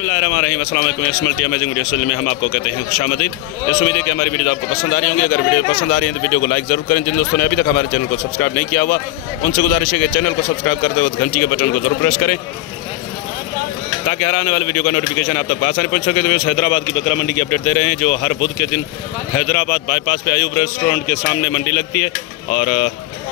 अस्सलामुअलैकुम amazing video में हम आपको कहते हैं खुशामदीद। इस उम्मीद है कि हमारी वीडियो आपको पसंद आ रही होंगी। अगर वीडियो पसंद आ रही है तो वीडियो को लाइक ज़रूर करें। जिन दोस्तों ने अभी तक हमारे चैनल को सब्सक्राइब नहीं किया हुआ उनसे गुजारिश है कि चैनल को सब्सक्राइब करते वक्त घंटी के बटन को ज़रूर प्रेस करें ताकि हर आने वाले वीडियो का नोटिफिकेशन आप तक आसानी पहुंच सके। तो हैदराबाद की बकरा मंडी की अपडेट दे रहे हैं जो हर बुध के दिन हैदराबाद बाईपास पे अयूब रेस्टोरेंट के सामने मंडी लगती है। और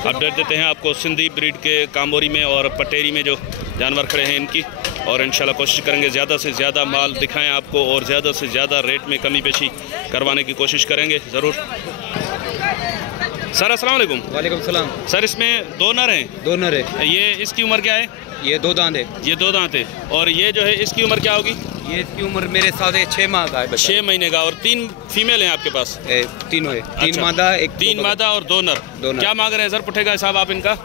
अपडेट देते हैं आपको सिंधी ब्रीड के कामोरी में और पटेरी में जो जानवर खड़े हैं इनकी। और इंशाल्लाह कोशिश करेंगे ज़्यादा से ज़्यादा माल दिखाएं आपको और ज़्यादा से ज़्यादा रेट में कमी पेशी करवाने की कोशिश करेंगे ज़रूर। सर अस्सलाम वालेकुम। वालेकुम सलाम। सर इसमें दो नर हैं? दो नर है। ये इसकी उम्र क्या है? ये दो दांत है। ये दो दांत है। और ये जो है इसकी उम्र क्या होगी? ये इसकी उम्र मेरे साथ है 6 माह का है। 6 महीने का। और 3 फीमेल हैं आपके पास? तीनों है। 3 मादा एक 3 मादा और 2 नर। क्या मांग रहे हैं सर पुट्ठे का हिसाब आप इनका?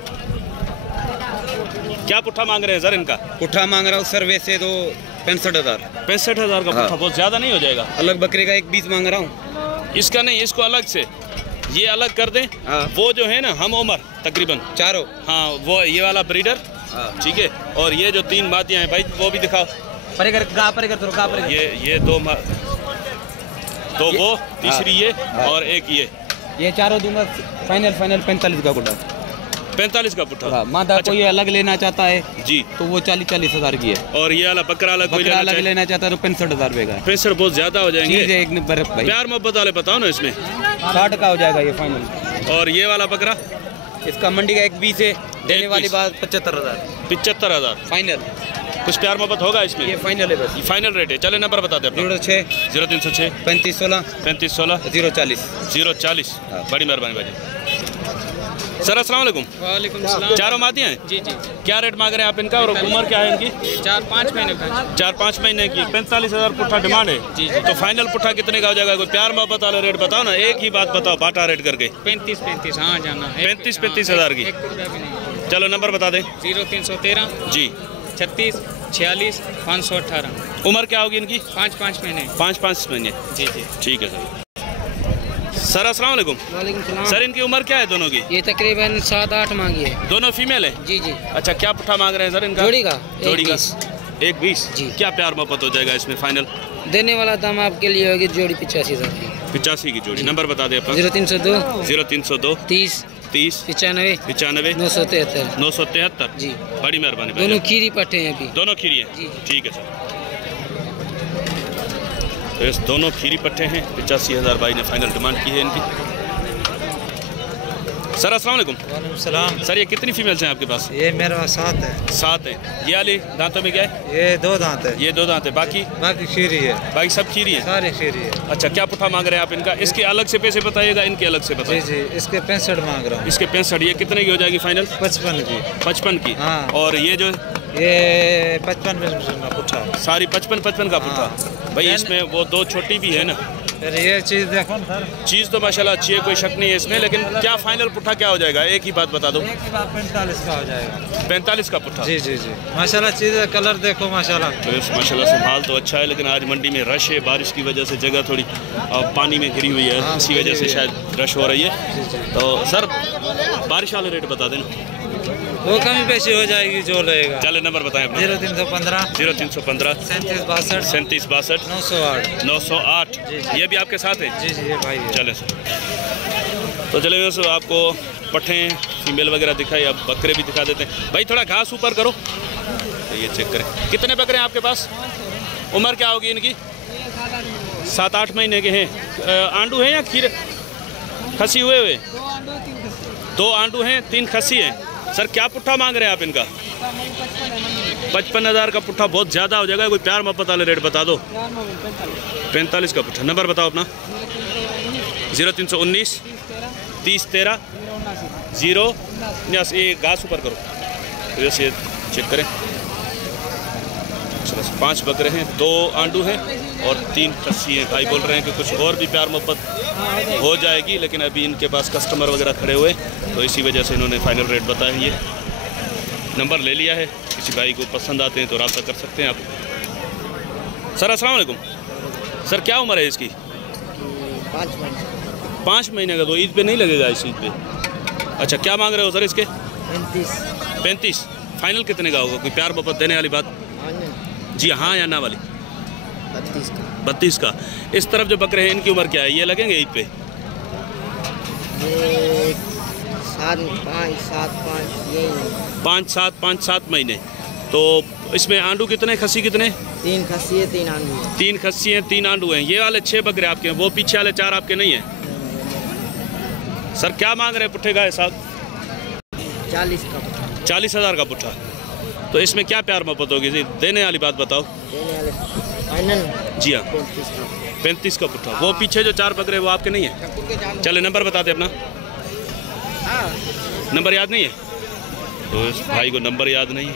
क्या पुट्ठा मांग रहे हैं सर इनका? पुट्ठा मांग रहा हूँ सर वैसे तो 65,000। 65,000 का पुट्ठा बहुत ज़्यादा नहीं हो जाएगा? अलग बकरे का 1,20 मांग रहा हूँ। इसका नहीं, इसको अलग से ये अलग कर दें। वो जो है ना हम उमर तकरीबन चारों, हाँ वो ये वाला ब्रीडर ठीक है। और ये जो 3 मादियाँ हैं भाई वो भी दिखाओ। ये 2 तो वो तीसरी ये और एक ये चारों दूंगा फाइनल 45 का पुट्ठा। 45 का पुट्ठा। मादा कोई अलग लेना चाहता है जी तो वो 40-40 हज़ार की है। और ये वाला बकरा अलग कोई लेना चाहता है तो 65,000 रुपये का। 65 बहुत ज्यादा हो जाएंगे। एक नंबर भाई। प्यार मोहब्बत वाले बताओ ना इसमें 60 का हो जाएगा ये फाइनल। और ये वाला बकरा इसका मंडी का 1,20 है। देने वाली बात 75,000। 75,000 फाइनल। कुछ प्यार मोहब्बत होगा इसमें? ये फाइनल है बस। ये फाइनल रेट है। चले नंबर बता दें। 06 0306 3516 3516 040 040। बड़ी मेहरबानी भाई। सर अस्सलाम वालेकुम। वालेकुम सलाम। चारों मादियाँ हैं? जी जी। क्या रेट मांग रहे हैं आप इनका और उम्र क्या है इनकी? 4-5 महीने का। 4-5 महीने की। 45,000 पुट्ठा डिमांड है जी। तो फाइनल पुट्ठा कितने का हो जाएगा? कोई प्यार मोहब्बत वाला रेट बताओ ना। एक ही बात बताओ बाटा रेट करके। 35 हाँ जाना 35 हज़ार की। चलो नंबर बता दें। 0313 जी 36 46 518। उम्र क्या होगी इनकी? 5-5 महीने। 5-5 महीने जी जी ठीक है सर। सर अस्सलाम वालेकुम। वालेकुम सलाम। सर इनकी उम्र क्या है दोनों की? ये तकरीबन 7-8 मांगी है। दोनों फीमेल है? जी जी। अच्छा क्या पुट्ठा मांग रहे हैं सर इनका? जोड़ी का 1,20 जी। क्या प्यार मोहब्बत हो जाएगा इसमें फाइनल? देने वाला दाम आपके लिए होगी जोड़ी 85,000 की। 85 की जोड़ी। नंबर बता दें अपना। 0302 0302 30 95 95 973 973 जी। बड़ी मेहरबानी। दोनों खीरी पट्टे हैं अभी। दोनों खीरी हैं जी। ठीक है सर। तो इस दोनों खीरी पट्टे हैं। 85,000 भाई ने फाइनल डिमांड की है इनकी। सर अस्सलाम वालेकुम। वालेकुम सलाम। सर ये कितनी फीमेल्स हैं आपके पास? ये मेरे पास 7 है। 7 हैं। ये वाली दांतों में क्या है? ये 2 दांत है। ये 2 दांत है। बाकी खीरी है। बाकी सब खीरी है। सारे खीरी है। अच्छा क्या पुट्ठा मांग रहे हैं आप इनका? इसके अलग से पैसे बताइएगा इनके अलग से बताइए। जी इसके 65 मांग रहा हूँ। इसके 65। ये कितने की हो जाएगी फाइनल? 55 की। 55 की। हाँ। और ये जो ये 55 का पुट्ठा। सारी 55 का पुट्ठा। भाई इसमें वो 2 छोटी भी है ना। फिर ये चीज़ देखो सर। चीज़ तो माशाल्लाह अच्छी है कोई शक नहीं है इसमें। लेकिन क्या फाइनल पुट्ठा क्या हो जाएगा? एक ही बात बता दो। 45 का हो जाएगा। 45 का पुट्ठा। जी माशाल्लाह चीज़ कलर देखो माशाल्लाह। तो माशाल्लाह से माल तो अच्छा है लेकिन आज मंडी में रश है। बारिश की वजह से जगह थोड़ी पानी में घिरी हुई है। इसी वजह से शायद रश हो रही है। तो सर बारिश वाले रेट बता देना। वो कमी पेशी हो जाएगी जो रहेगा। चले नंबर बताएं अपना। 0315 0315 37 62 908। ये भी आपके साथ है? जी ये भाई है। चले सर। तो चले सर आपको पट्ठे फीमेल वगैरह दिखाई। अब बकरे भी दिखा देते हैं। भाई थोड़ा घास ऊपर करो तो ये चेक करें। कितने बकरे हैं आपके पास? उम्र क्या होगी इनकी? 7-8 महीने के हैं। आंडू हैं या खीर खसी हुए? 2 आंडू हैं 3 खसी हैं। सर क्या पुट्ठा मांग रहे हैं आप इनका? 55,000 का पुट्ठा बहुत ज़्यादा हो जाएगा। कोई प्यार मोहब्बत वाले रेट बता दो। 45 का पुट्ठा। नंबर बताओ अपना। 0319 30 13 0। ये घास ऊपर करो तो वैसे चेक करें। 5 बकरे हैं 2 आंडू हैं और 3 खस्सी हैं। भाई बोल रहे हैं कि कुछ और भी प्यार मोहब्बत हो जाएगी लेकिन अभी इनके पास कस्टमर वगैरह खड़े हुए तो इसी वजह से इन्होंने फाइनल रेट बताया। ये नंबर ले लिया है। किसी भाई को पसंद आते हैं तो रब्ता कर सकते हैं आप। सर अस्सलाम वालेकुम। सर क्या उम्र है इसकी? 5 महीने का। तो ईद पे नहीं लगेगा इस ईद पे? अच्छा क्या मांग रहे हो सर इसके? 35। फाइनल कितने का होगा? कोई प्यार मोहब्बत देने वाली बात? जी हाँ या ना वाली? 32 का। 32 का। इस तरफ जो बकरे हैं इनकी उम्र क्या है? ये लगेंगे ईद पे? ये 7, 5, 7, 5 यही 5-7 महीने। तो इसमें आंडू कितने, खसी कितने? 3 खस्सी है 3 आंडू है। 3 खस्सी हैं 3 आंडू हैं। ये वाले 6 बकरे आपके हैं, वो पीछे वाले 4 आपके नहीं हैं। सर क्या मांग रहे हैं पुट्ठे गाय साहब? 40 का। 40,000 का पुट्ठा। तो इसमें क्या प्यार मोहब्बत होगी जी? देने वाली बात बताओ। देने वाले फाइनल जी हाँ 35 का पुट्ठा। वो पीछे जो 4 बकरे वो आपके नहीं है? चले नंबर बता दे अपना। नंबर याद नहीं है? तो इस भाई को नंबर याद नहीं है।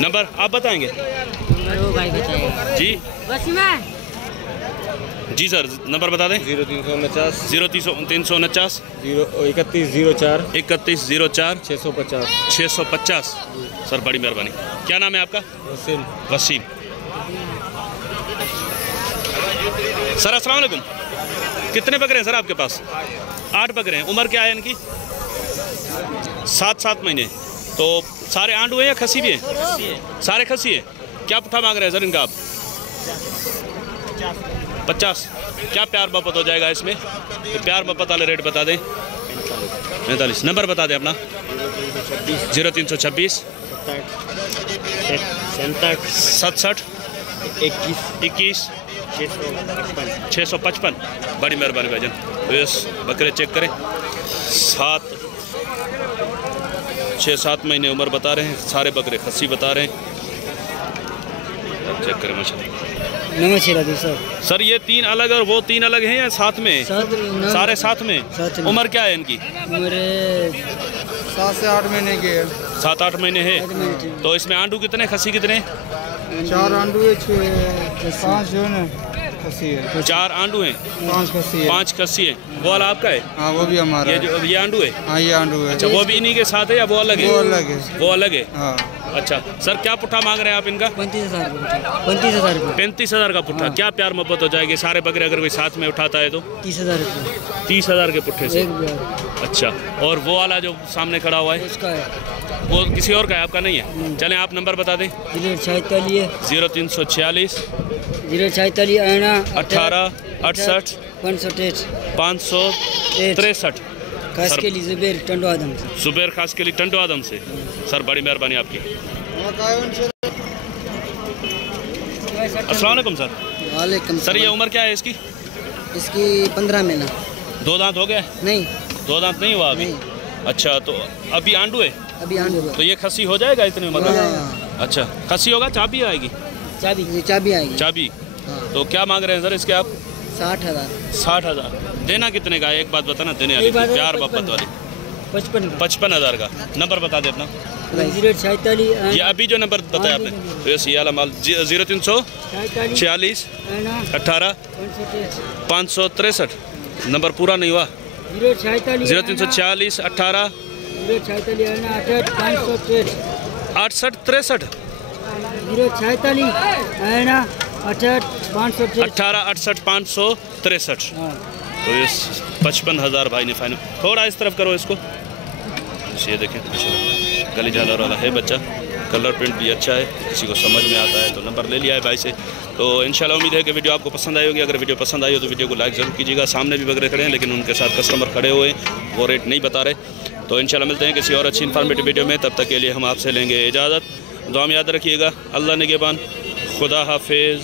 नंबर आप बताएंगे? वो भाई बताएगा जी बस में। जी सर नंबर बता दें। 0349 0349 3104 3104 650 650। सर बड़ी मेहरबानी। क्या नाम है आपका? वसीम। सर अस्सलाम वालेकुम। कितने बकरे हैं सर आपके पास? 8 बकरे हैं। उम्र क्या है इनकी? 7 महीने। तो सारे आंडू हैं या खसी भी हैं? सारे खसी हैं। क्या पुट्ठा मांग रहे हैं सर इनका आप? 50। क्या प्यार मोहब्बत हो जाएगा इसमें? तो प्यार मोहब्बत वाले रेट बता दें। 45। नंबर बता दें अपना। 0326 67 21 655। बड़ी मेहरबानी भाईजान। बस बकरे चेक करें। 6-7 महीने उम्र बता रहे हैं। सारे बकरे खस्सी बता रहे हैं। चेक करें माशाल्लाह। सर ये 3 अलग और वो 3 अलग हैं या साथ में? सारे साथ में। उम्र क्या है इनकी? 7 से 8 महीने के है। 7-8 महीने है। तो इसमें आंडू कितने, खसी कितने? 4 आंडू है 5 जो है 4 आंडू हैं 5 खस्सी है। वो वाला आपका है? हाँ वो भी हमारा ये जो ये आंडू है? हाँ ये आंडू है। अच्छा वो भी इन्हीं के साथ है या वो अलग है? वो अलग है। वो अलग है। हाँ। अच्छा सर क्या पुट्ठा मांग रहे हैं आप इनका? 35,000 रुपये। 35,000 का पुट्ठा। क्या प्यार मोहब्बत हो जाएगी? सारे बकरे अगर कोई साथ में उठाता है तो 30,000 रुपये। 30,000 के पुट्ठे से। अच्छा और वो वाला जो सामने खड़ा हुआ है उसका है वो किसी और का है, आपका नहीं है? चलें आप नंबर बता दें। 046 0346 046 18 68 563। खास के लिए जुबैर टंडो आदम से। जुबैर खास के लिए टंडो आदम से। सर बड़ी मेहरबानी आपकी। अस्सलाम वालेकुम सर। वालेकुम सर ये उम्र क्या है इसकी? इसकी 15 महीना। 2 दांत हो गए? नहीं 2 दांत नहीं हुआ अभी? अच्छा तो अभी आंडू है? अभी आंडू है। तो ये खसी हो जाएगा इतने उम्र में? अच्छा खसी होगा। चाबी आएगी? चाबी आएगी। चाबी। तो क्या मांग रहे हैं सर इसके आप? 60,000। 60,000। देना कितने का है? एक बात बताना देने वाली प्यार मोहब्बत वाली। 55,000 का। नंबर बता दे अपना। 046 ये अभी जो नंबर बताया आपने तो ये वाला माल 0346 18 563। नंबर पूरा नहीं हुआ। 0346 18 6863 18 68 563। तो ये 55,000 भाई ने फाइनल। थोड़ा इस तरफ करो इसको। ये देखें गली झालर वाला है बच्चा। कलर प्रिंट भी अच्छा है, किसी को समझ में आता है तो नंबर ले लिया है भाई से। तो इंशाल्लाह उम्मीद है कि वीडियो आपको पसंद आई होगी। अगर वीडियो पसंद आई हो तो वीडियो को लाइक ज़रूर कीजिएगा। सामने भी बकरे खड़े हैं लेकिन उनके साथ कस्टमर खड़े हुए हैं, वो रेट नहीं बता रहे। तो इंशाल्लाह मिलते हैं किसी और अच्छी इन्फॉर्मेटिव वीडियो में। तब तक के लिए हम आपसे लेंगे इजाज़त। दुआ में याद रखिएगा। अल्लाह निगहबान। खुदा हाफिज़।